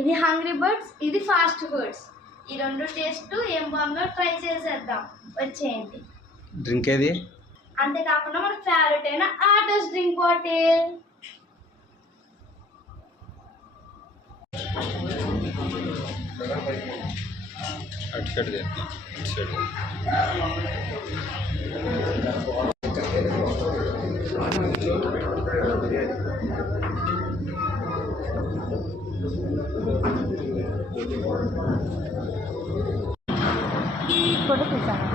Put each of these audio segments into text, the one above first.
ఇది hungry birds, ఇది fast foods. ఈ రెండు టేస్ట్ ఏం బాగుందో ట్రై చేసేద్దాం, వచ్చేయండి. డ్రింక్ ఏది? అంతేకాకుండా మన ఫేవరెట్ అయిన ఆటోస్ డ్రింక్ బాటిల్. ఫోటో తీసాను.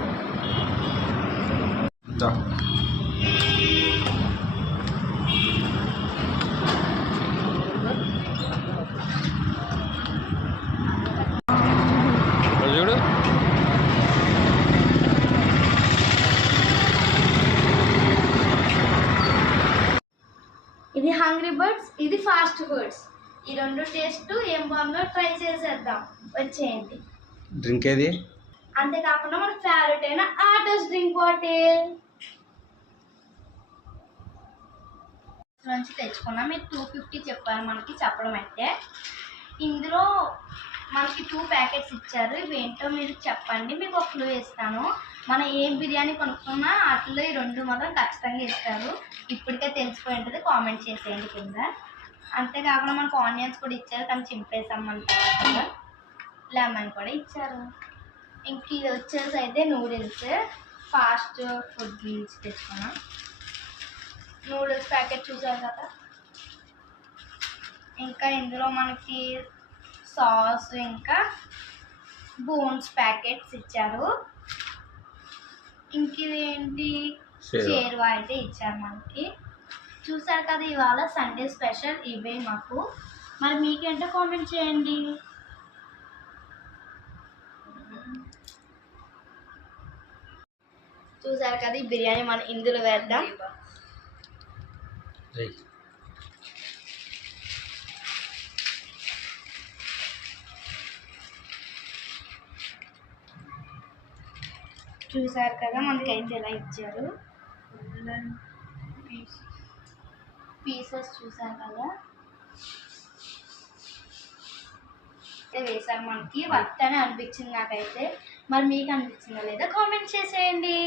చూడు ఇది హంగ్రీ బర్డ్స్, ఇది ఫాస్ట్ ఫుడ్స్. ఈ రెండు టేస్ట్ ఏం బాగుందో ట్రై చేసేద్దాం, వచ్చేయండి. డ్రింక్ ఏది? అంతేకాకుండా మన ఫేవరెట్ అయిన ఆటోస్ డ్రింక్ బాటిల్ నుంచి తెచ్చుకున్నాం. మీరు 250 చెప్పారు మనకి చెప్పడం అయితే. ఇందులో మనకి 2 ప్యాకెట్స్ ఇచ్చారు. ఇవి ఏంటో మీరు చెప్పండి, మీకు ఒక క్లూ ఇస్తాను. మనం ఏ బిర్యానీ కొనుక్కున్నా వాటిలో ఈ రెండు మాత్రం ఖచ్చితంగా ఇస్తారు. ఇప్పటికే తెలిసిపోయి ఉంటుంది, కామెంట్ చేసేయండి కింద. అంతేకాకుండా మనకు ఆనియన్స్ కూడా ఇచ్చారు, కానీ చింపేసాం. మన తర్వాత లెమన్ కూడా ఇచ్చారు. ఇంక ఇది వచ్చేసి అయితే నూడిల్స్, ఫాస్ట్ ఫుడ్ నుంచి తెచ్చుకున్నాం. నూడిల్స్ ప్యాకెట్ చూసారు కదా. ఇంకా ఇందులో మనకి సాస్, ఇంకా బోన్స్ ప్యాకెట్స్ ఇచ్చారు. ఇంక ఇదేంటి, షేర్వా అయితే ఇచ్చారు మనకి. చూసారు కదా, ఇవాళ సండే స్పెషల్ ఇవే మాకు. మరి మీకేంటో కామెంట్ చేయండి. చూసారు కదా, ఈ బిర్యానీ మనం ఇందులో వేద్దాం. చూసారు కదా, మనకైతే ఎలా ఇచ్చారు పీసెస్. చూసారు కదా వేసారు మనకి. వర్త్ అని అనిపించింది నాకైతే. మరి మీకు అనిపించిందా లేదా కామెంట్ చేసేయండి.